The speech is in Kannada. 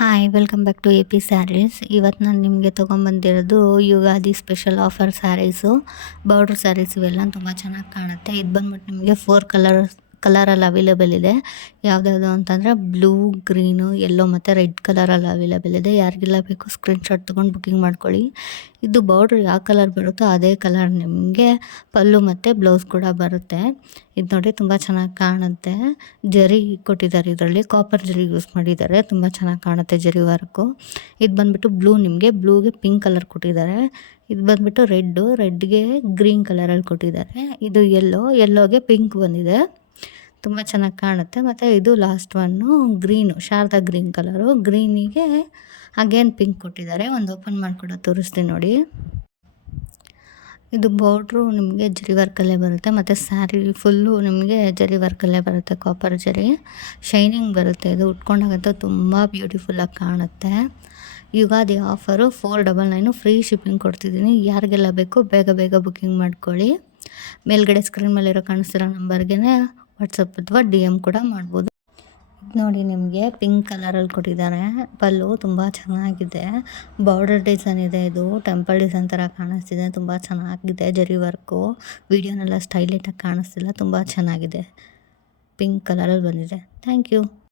Hi welcome back to A P sarees. ಇವತ್ತು ನಾನು ನಿಮಗೆ ತೊಗೊಂಬಂದಿರೋದು Ugadi special offer sarees, border sarees. ಇವೆಲ್ಲ ತುಂಬ ಚೆನ್ನಾಗಿ ಕಾಣುತ್ತೆ. ಇದು ಬಂದ್ಬಿಟ್ಟು ನಿಮಗೆ 4 ಕಲರಲ್ಲಿ ಅವೈಲೇಬಲ್ ಇದೆ. ಯಾವುದ್ಯಾವುದು ಅಂತಂದರೆ ಬ್ಲೂ, ಗ್ರೀನು, ಯೆಲ್ಲೋ ಮತ್ತು ರೆಡ್ ಕಲರಲ್ಲಿ ಅವೈಲೇಬಲ್ ಇದೆ. ಯಾರಿಗೆಲ್ಲ ಬೇಕು ಸ್ಕ್ರೀನ್ಶಾಟ್ ತೊಗೊಂಡು ಬುಕ್ಕಿಂಗ್ ಮಾಡ್ಕೊಳ್ಳಿ. ಇದು ಬಾರ್ಡ್ರ್ ಯಾವ ಕಲರ್ ಬರುತ್ತೋ ಅದೇ ಕಲರ್ ನಿಮಗೆ ಪಲ್ಲು ಮತ್ತು ಬ್ಲೌಸ್ ಕೂಡ ಬರುತ್ತೆ. ಇದು ನೋಡಿ ತುಂಬ ಚೆನ್ನಾಗಿ ಕಾಣುತ್ತೆ. ಜರಿ ಕೊಟ್ಟಿದ್ದಾರೆ, ಇದರಲ್ಲಿ ಕಾಪರ್ ಜರಿ ಯೂಸ್ ಮಾಡಿದ್ದಾರೆ. ತುಂಬ ಚೆನ್ನಾಗಿ ಕಾಣುತ್ತೆ ಜರಿ ವರ್ಕು. ಇದು ಬಂದುಬಿಟ್ಟು ಬ್ಲೂ, ನಿಮಗೆ ಬ್ಲೂಗೆ ಪಿಂಕ್ ಕಲರ್ ಕೊಟ್ಟಿದ್ದಾರೆ. ಇದು ಬಂದುಬಿಟ್ಟು ರೆಡ್ಗೆ ಗ್ರೀನ್ ಕಲರಲ್ಲಿ ಕೊಟ್ಟಿದ್ದಾರೆ. ಇದು ಯೆಲ್ಲೋಗೆ ಪಿಂಕ್ ಬಂದಿದೆ. ತುಂಬ ಚೆನ್ನಾಗಿ ಕಾಣುತ್ತೆ. ಮತ್ತು ಇದು last one green, Sharada green colour. ಗ್ರೀನಿಗೆ ಅಗೇನ್ ಪಿಂಕ್ ಕೊಟ್ಟಿದ್ದಾರೆ. ಒಂದು ಓಪನ್ ಮಾಡಿಕೊಡೋ ತೋರಿಸ್ತೀನಿ ನೋಡಿ. ಇದು ಬಾರ್ಡ್ರು ನಿಮಗೆ ಜರಿ ವರ್ಕಲ್ಲೇ ಬರುತ್ತೆ ಮತ್ತು ಸ್ಯಾರಿ ಫುಲ್ಲು ನಿಮಗೆ ಜರಿ ವರ್ಕಲ್ಲೇ ಬರುತ್ತೆ. ಕಾಪರ್ ಜರಿ ಶೈನಿಂಗ್ ಬರುತ್ತೆ. ಇದು ಉಟ್ಕೊಂಡಾಗಂತೂ ತುಂಬ ಬ್ಯೂಟಿಫುಲ್ಲಾಗಿ ಕಾಣುತ್ತೆ. ಯುಗಾದಿ ಆಫರು 499 ಫ್ರೀ ಶಿಪ್ಪಿಂಗ್ ಕೊಡ್ತಿದ್ದೀನಿ. ಯಾರಿಗೆಲ್ಲ ಬೇಕೋ ಬೇಗ ಬೇಗ ಬುಕ್ಕಿಂಗ್ ಮಾಡ್ಕೊಳ್ಳಿ. ಮೇಲ್ಗಡೆ ಸ್ಕ್ರೀನ್ ಮೇಲಿರೋ ಕಾಣಿಸ್ತಿರೋ ನಂಬರ್ಗೆ ವಾಟ್ಸಪ್ ಅಥವಾ DM ಕೂಡ ಮಾಡ್ಬೋದು. ನೋಡಿ, ನಿಮಗೆ ಪಿಂಕ್ ಕಲರಲ್ಲಿ ಕೊಟ್ಟಿದ್ದಾರೆ. ಪಲ್ಲು ತುಂಬ ಚೆನ್ನಾಗಿದೆ. ಬಾರ್ಡರ್ ಡಿಸೈನ್ ಇದೆ. ಇದು ಟೆಂಪಲ್ ಡಿಸೈನ್ ಥರ ಕಾಣಿಸ್ತಿದೆ. ತುಂಬ ಚೆನ್ನಾಗಿದೆ ಜರಿ ವರ್ಕು. ವಿಡಿಯೋನೆಲ್ಲ ಸ್ಟೈಲಿಟಾಗಿ ಕಾಣಿಸ್ತಿಲ್ಲ. ತುಂಬ ಚೆನ್ನಾಗಿದೆ. ಪಿಂಕ್ ಕಲರಲ್ಲಿ ಬಂದಿದೆ. Thank you.